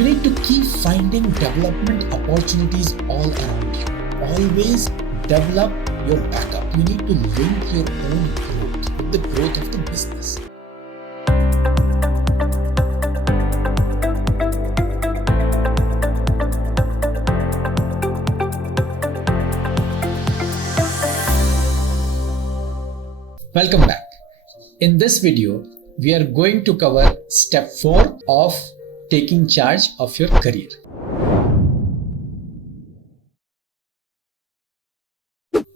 You need to keep finding development opportunities all around you. Always develop your backup. You need to link your own growth with the growth of the business. Welcome back. In this video, we are going to cover step 4 of taking charge of your career.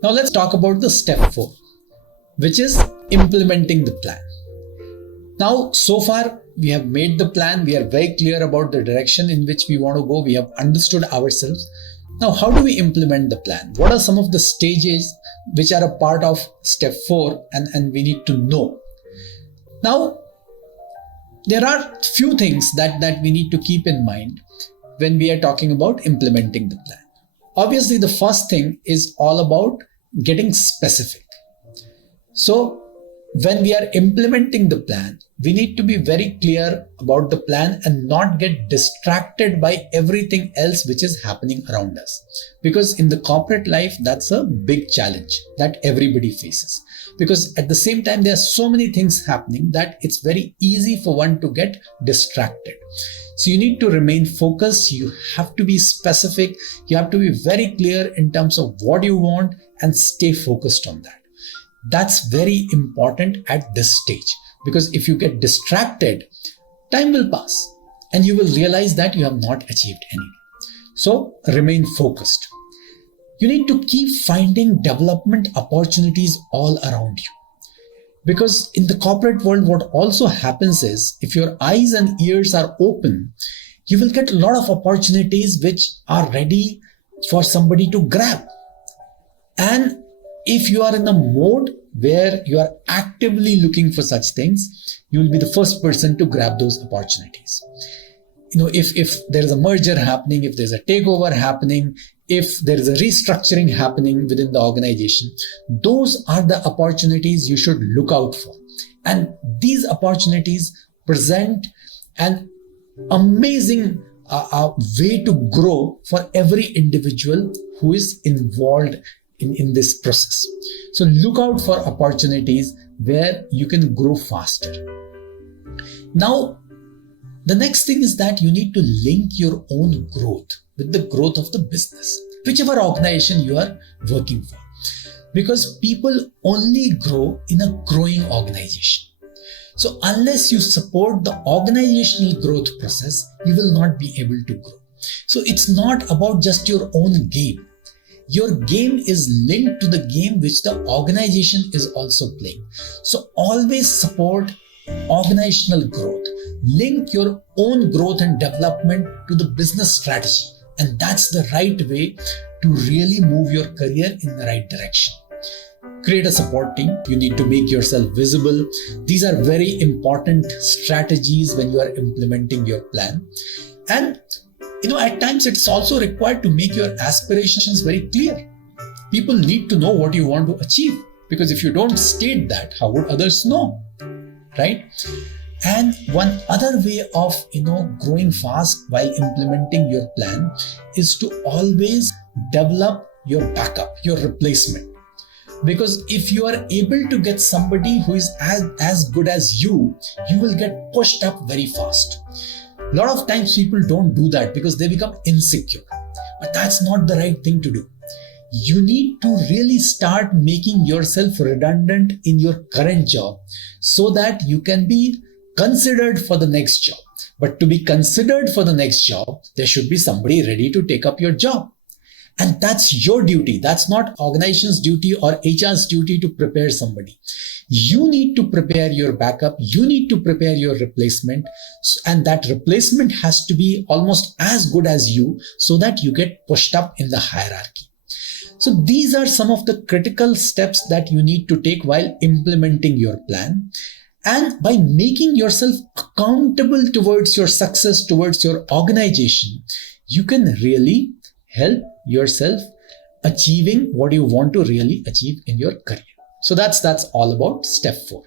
Now let's talk about the step 4, which is implementing the plan. Now, so far we have made the plan. We are very clear about the direction in which we want to go. We have understood ourselves. Now, how do we implement the plan? What are some of the stages which are a part of step 4 and we need to know? Now, there are few things that we need to keep in mind when we are talking about implementing the plan. Obviously, the first thing is all about getting specific. So, when we are implementing the plan, we need to be very clear about the plan and not get distracted by everything else which is happening around us. Because in the corporate life, that's a big challenge that everybody faces. Because at the same time, there are so many things happening that it's very easy for one to get distracted. So you need to remain focused. You have to be specific. You have to be very clear in terms of what you want and stay focused on that. That's very important at this stage, because if you get distracted, time will pass and you will realize that you have not achieved anything. So remain focused. You need to keep finding development opportunities all around you. Because in the corporate world, what also happens is if your eyes and ears are open, you will get a lot of opportunities which are ready for somebody to grab. And if you are in a mode where you are actively looking for such things, you will be the first person to grab those opportunities. If there is a merger happening, if there's a takeover happening, if there is a restructuring happening within the organization, those are the opportunities you should look out for. And these opportunities present an amazing way to grow for every individual who is involved in this process. So look out for opportunities where you can grow faster. Now, the next thing is that you need to link your own growth with the growth of the business, whichever organization you are working for. Because people only grow in a growing organization. So unless you support the organizational growth process, you will not be able to grow. So it's not about just your own game. Your game is linked to the game which the organization is also playing. So always support organizational growth. Link your own growth and development to the business strategy. And that's the right way to really move your career in the right direction. Create a support team. You need to make yourself visible. These are very important strategies when you are implementing your plan. And at times it's also required to make your aspirations very clear. People need to know what you want to achieve, because if you don't state that, how would others know? Right? And one other way of growing fast while implementing your plan is to always develop your backup, your replacement. Because if you are able to get somebody who is as good as you will get pushed up very fast. A lot of times people don't do that because they become insecure. But that's not the right thing to do. You need to really start making yourself redundant in your current job so that you can be considered for the next job. But to be considered for the next job, there should be somebody ready to take up your job. And that's your duty. That's not organization's duty or HR's duty to prepare somebody. You need to prepare your backup. You need to prepare your replacement. And that replacement has to be almost as good as you so that you get pushed up in the hierarchy. So these are some of the critical steps that you need to take while implementing your plan. And by making yourself accountable towards your success, towards your organization, you can really help yourself achieving what you want to really achieve in your career. So that's all about step 4.